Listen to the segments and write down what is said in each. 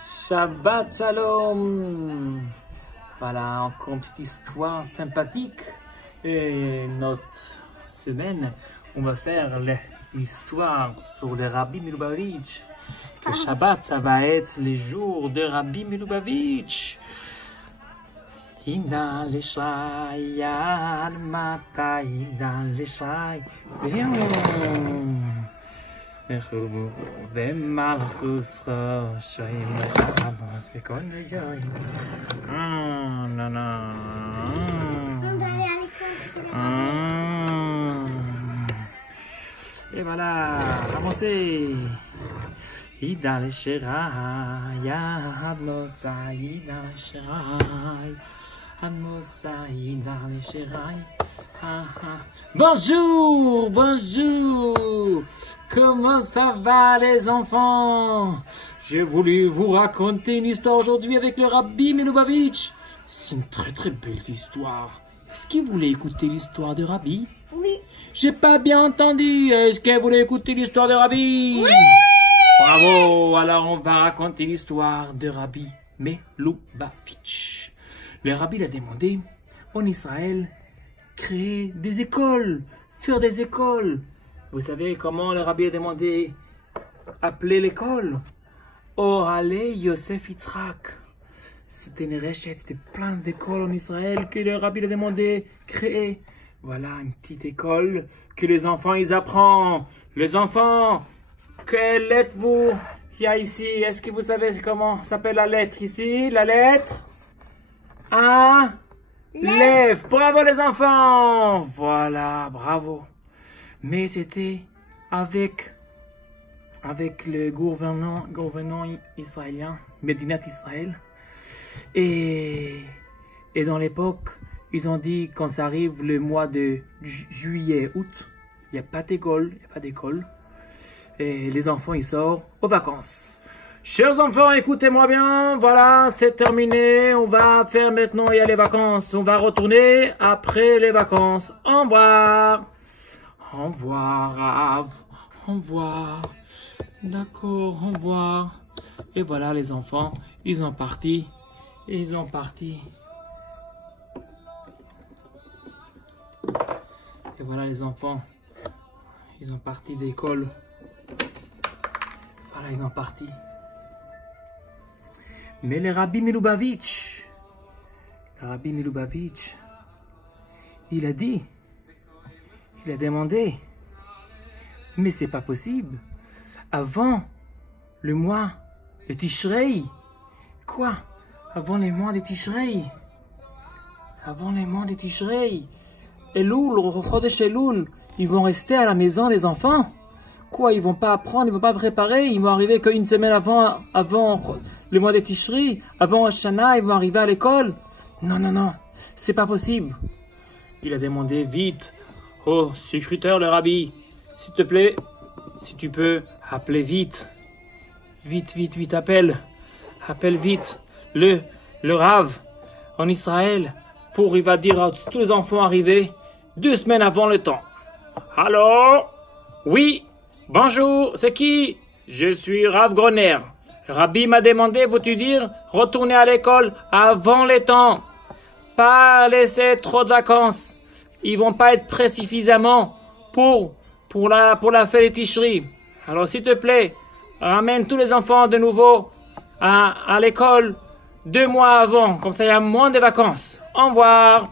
Shabbat Shalom. Voilà, encore une petite histoire sympathique. Et notre semaine, on va faire l'histoire sur le Rabbi Milubavitch. Le Shabbat, ça va être les jours de Rabbi Milubavitch. Hina l'Ishai, Yad Mata, Hina l'Ishai. ומלכוס חושעים בשבוס וכל יום. Et voilà, avancez. Ida le shirai, yad mosai, ida le shirai, yad mosai, ida le shirai. Bonjour, bonjour. Comment ça va les enfants? J'ai voulu vous raconter une histoire aujourd'hui avec le Rabbi Milubavitch. C'est une très belle histoire. Est-ce que vous voulez écouter l'histoire de Rabbi? Oui. J'ai pas bien entendu. Est-ce que vous voulez écouter l'histoire de Rabbi? Oui. Bravo. Alors on va raconter l'histoire de Rabbi Milubavitch. Le Rabbi a demandé en Israël créer des écoles, faire des écoles. Vous savez comment le Rabbi a demandé appeler l'école? Orale Yosef Yitzhak. C'était une réchette, c'était plein d'écoles en Israël que le Rabbi a demandé créer. Voilà une petite école que les enfants ils apprennent. Les enfants, quelle lettre vous il y a ici? Est-ce que vous savez comment s'appelle la lettre ici? La lettre A. Lève. Bravo les enfants. Voilà, bravo. Mais c'était avec le gouvernement israélien, Medinat Israël. Et dans l'époque, ils ont dit quand ça arrive le mois de juillet, août, il n'y a pas d'école, Et les enfants, ils sortent aux vacances. Chers enfants, écoutez-moi bien, voilà, c'est terminé. On va faire maintenant, il y a les vacances. On va retourner après les vacances. Au revoir. Au revoir, Rav. Au revoir. D'accord, au revoir. Et voilà, les enfants, ils ont parti. Ils ont parti. Et voilà, les enfants, ils ont parti d'école. Voilà, ils ont parti. Mais le Rabbi Milubavitch, il a dit, il a demandé, mais c'est pas possible. Avant le mois de Tishrei, quoi? Avant les mois de Tishrei, Elul, Chodesh Elul, ils vont rester à la maison les enfants. Quoi, ils vont pas apprendre, ils vont pas préparer, ils vont arriver qu'une semaine avant le mois de Tishri, avant Hoshana, ils vont arriver à l'école. Non, c'est pas possible. Il a demandé vite au secrétaire, le Rabbi, s'il te plaît, si tu peux appeler vite, appelle vite le Rav en Israël il va dire à tous les enfants arrivés 2 semaines avant le temps. Allô? Oui. Bonjour, c'est qui? Je suis Rav Groner. Le Rabbi m'a demandé, veux-tu dire, retourner à l'école avant les temps. Pas laisser trop de vacances. Ils vont pas être prêts suffisamment pour la fête de Tishri. Alors s'il te plaît, ramène tous les enfants de nouveau à l'école 2 mois avant. Comme ça, il y a moins de vacances. Au revoir.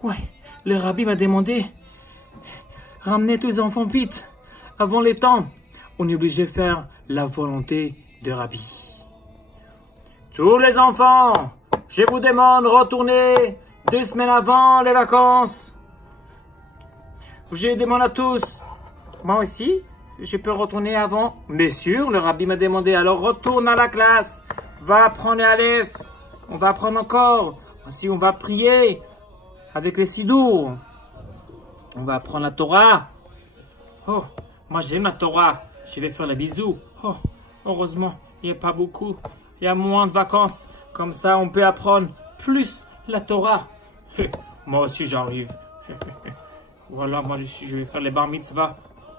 Ouais, le Rabbi m'a demandé, ramenez tous les enfants vite, avant les temps. On est obligé de faire la volonté de Rabbi. Tous les enfants, je vous demande de retourner 2 semaines avant les vacances. Je demande à tous, moi aussi, je peux retourner avant. Bien sûr, le Rabbi m'a demandé, alors retourne à la classe, va apprendre Aleph, on va apprendre encore, ainsi on va prier. Avec les sidours, on va apprendre la Torah. Oh, moi j'aime la Torah. Je vais faire les bisous. Oh, heureusement, il n'y a pas beaucoup. Il y a moins de vacances. Comme ça, on peut apprendre plus la Torah. Moi aussi, j'arrive. Voilà, moi je vais faire les bar mitzvah.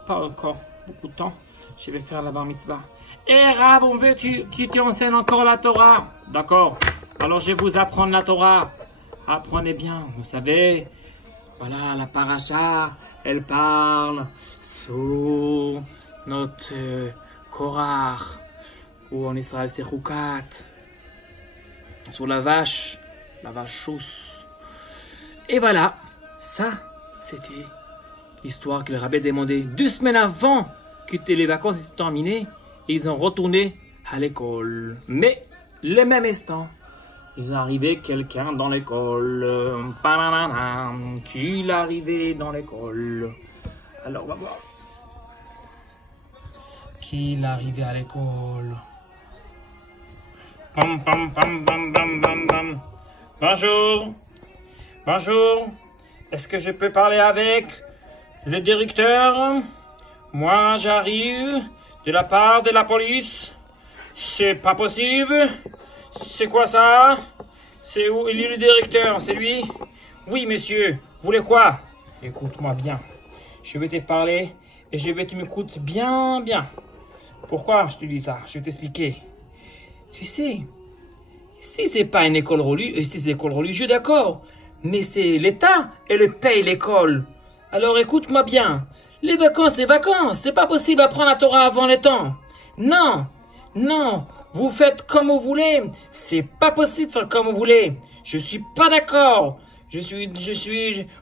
Pas encore beaucoup de temps. Je vais faire la bar mitzvah. Eh Rab, on veut que tu enseignes encore la Torah. D'accord. Alors je vais vous apprendre la Torah. Apprenez bien. Vous savez, voilà, la paracha, elle parle sur notre Korach. Ou en Israël, c'est Choukat. Sur la vache chousse. Et voilà, ça, c'était l'histoire que le rabbi a demandé 2 semaines avant que les vacances soient terminées. Et ils ont retourné à l'école. Mais, le même instant, ils ont arrivé quelqu'un dans l'école. Qui est arrivé dans l'école? Alors, on va voir. Qui est arrivé à l'école? Pam, pam, pam, pam, pam, pam, pam. Bonjour. Bonjour. Est-ce que je peux parler avec le directeur? Moi, j'arrive de la part de la police. C'est pas possible. C'est quoi ça? C'est où? Il est le directeur, c'est lui? Oui, monsieur. Vous voulez quoi? Écoute-moi bien. Je vais te parler et je vais que tu m'écoutes bien, bien. Pourquoi je te dis ça? Je vais t'expliquer. Tu sais, si c'est pas une école religieuse, si c'est une école religieuse, d'accord. Mais c'est l'État et le paye l'école. Alors écoute-moi bien. Les vacances, c'est vacances. C'est pas possible d'apprendre la Torah avant le temps. Non, non. Vous faites comme vous voulez. C'est pas possible de faire comme vous voulez. Je suis pas d'accord.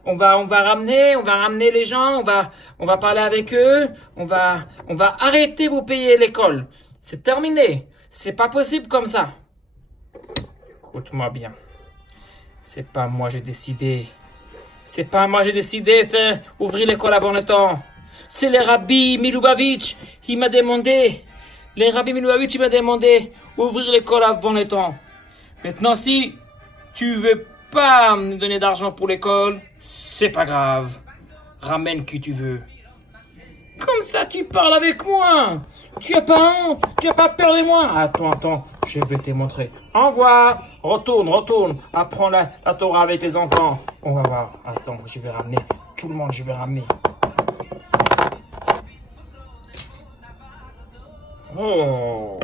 On va ramener les gens. On va parler avec eux. On va arrêter de vous payer l'école. C'est terminé. C'est pas possible comme ça. Écoute-moi bien. C'est pas moi j'ai décidé. C'est pas moi j'ai décidé de faire ouvrir l'école avant le temps. C'est le rabbi Milubavitch. Il m'a demandé. Le rabbi Milubavitch il m'a demandé ouvrir l'école avant le temps. Maintenant si tu veux pas me donner d'argent pour l'école, c'est pas grave. Ramène qui tu veux. Comme ça, tu parles avec moi. Tu as pas honte. Tu as pas peur de moi. Attends. Je vais te montrer. Au revoir. Retourne. Apprends la Torah avec tes enfants. On va voir. Attends, je vais ramener. Tout le monde, je vais ramener. Oh.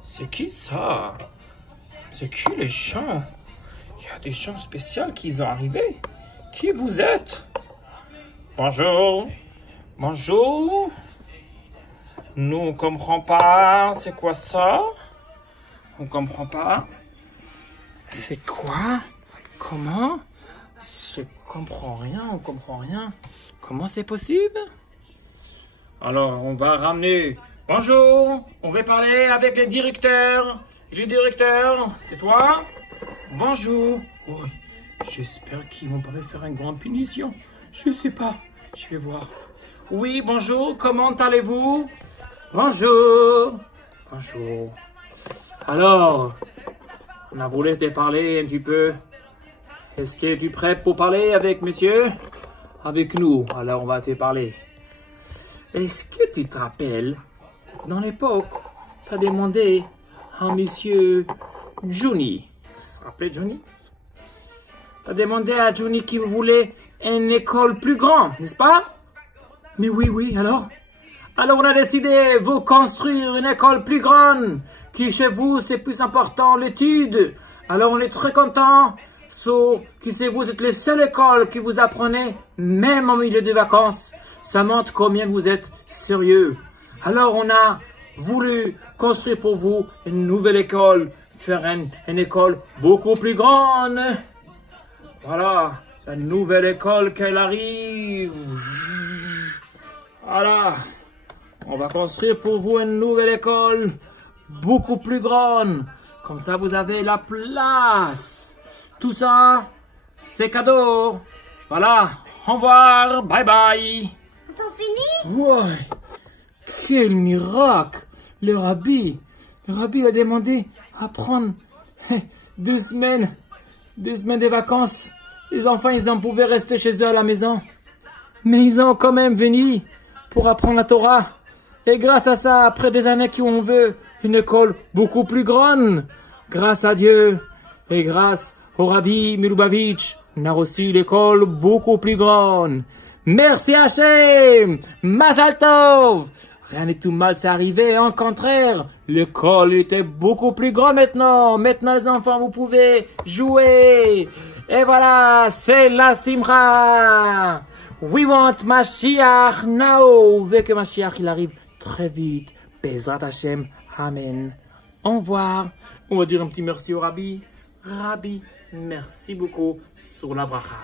C'est qui ça? C'est qui les gens? Il y a des gens spéciaux qui sont arrivés. Qui vous êtes? Bonjour. Bonjour. Nous, on comprend pas. C'est quoi ça? On comprend pas. C'est quoi? Comment? Je comprends rien. On comprend rien. Comment c'est possible? Alors, on va ramener. Bonjour. On va parler avec le directeur. Le directeur, c'est toi? Bonjour. Oh, j'espère qu'ils vont pas me faire une grande punition. Je sais pas. Je vais voir. Oui, bonjour, comment allez-vous? Bonjour. Alors, on a voulu te parler un petit peu. Est-ce que tu es prêt pour parler avec monsieur? Avec nous, alors on va te parler. Est-ce que tu te rappelles, dans l'époque, tu as demandé à monsieur Johnny. Vous vous rappelez Johnny? Tu as demandé à Johnny qu'il voulait une école plus grande, n'est-ce pas? Mais oui, alors? Alors on a décidé de vous construire une école plus grande, qui chez vous c'est plus important l'étude. Alors on est très content, que vous êtes la seule école qui vous apprenez, même au milieu des vacances. Ça montre combien vous êtes sérieux. Alors on a voulu construire pour vous une nouvelle école, faire une école beaucoup plus grande. Voilà, la nouvelle école qu'elle arrive. Voilà, on va construire pour vous une nouvelle école beaucoup plus grande. Comme ça, vous avez la place. Tout ça, c'est cadeau. Voilà, au revoir, bye bye. T'as fini? Ouais, quel miracle. Le rabbi a demandé à prendre 2 semaines de vacances. Les enfants, ils en pouvaient rester chez eux à la maison. Mais ils ont quand même venu pour apprendre la Torah. Et grâce à ça, après des années qu'on veut une école beaucoup plus grande, grâce à Dieu et grâce au rabbi Milubavitch, on a reçu l'école beaucoup plus grande. Merci Hachem. Mazal Tov. Rien n'est tout mal, c'est arrivé. En contraire, l'école était beaucoup plus grand maintenant. Maintenant, les enfants, vous pouvez jouer. Et voilà, c'est la Simcha. We want Mashiach now. On veut que Mashiach, il arrive très vite. Bezrat Hashem. Amen. Au revoir. On va dire un petit merci au Rabbi. Rabbi, merci beaucoup sur la bracha.